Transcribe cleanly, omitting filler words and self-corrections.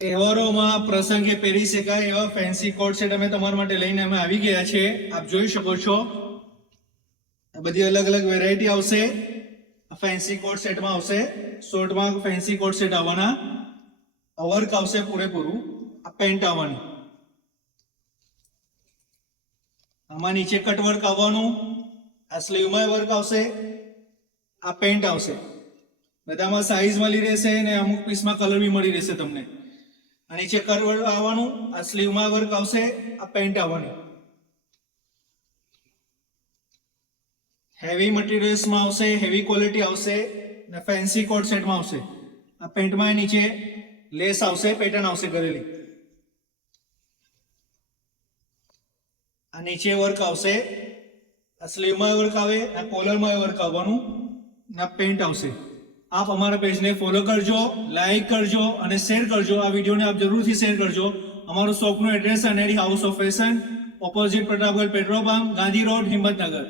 તહેવારોમાં પ્રસંગે પહેરી શકાય એવા ફેન્સી કોટ સેટ અમે તમારા માટે લઈને અમે આવી ગયા છે. આપ જોઈ શકો છો આ બધી અલગ અલગ વેરાયટી આવશે. ફેન્સી કોટ સેટમાં આવશે, શોર્ટમાં ફેન્સી કોટ સેટ આવવાના, વર્ક આવશે પૂરેપૂરું, આ પેન્ટ આવવાની, આમાં નીચે કટ વર્ક આવવાનું, આ સ્લીવમાં વર્ક આવશે, આ પેન્ટ આવશે. બધામાં સાઈઝ મળી રહેશે અને અમુક પીસમાં કલર બી મળી રહેશે તમને. આ નીચે કટ વર્ક આવવાનું, આ સ્લીવમાં વર્ક આવશે, આ પેન્ટ આવવાની. હેવી મટીરિયલ્સમાં આવશે, હેવી ક્વોલિટી આવશે અને ફેન્સી કોટ સેટમાં આવશે. આ પેન્ટમાં નીચે લેસ આવશે, પેટર્ન આવશે કરેલી. આ નીચે વર્ક આવશે, આ સ્લીવમાં વર્ક આવે, આ કોલરમાં વર્ક આવવાનું, આ પેન્ટ આવશે. આપ અમારા પેજને ફોલો કરજો, લાઈક કરજો અને શેર કરજો. આ વિડીયોને આપ જરૂરથી શેર કરજો. અમારું શોપનું address Aneri house of fashion, opposite Pratapgarh petrol pump, Gandhi road, Himmatnagar.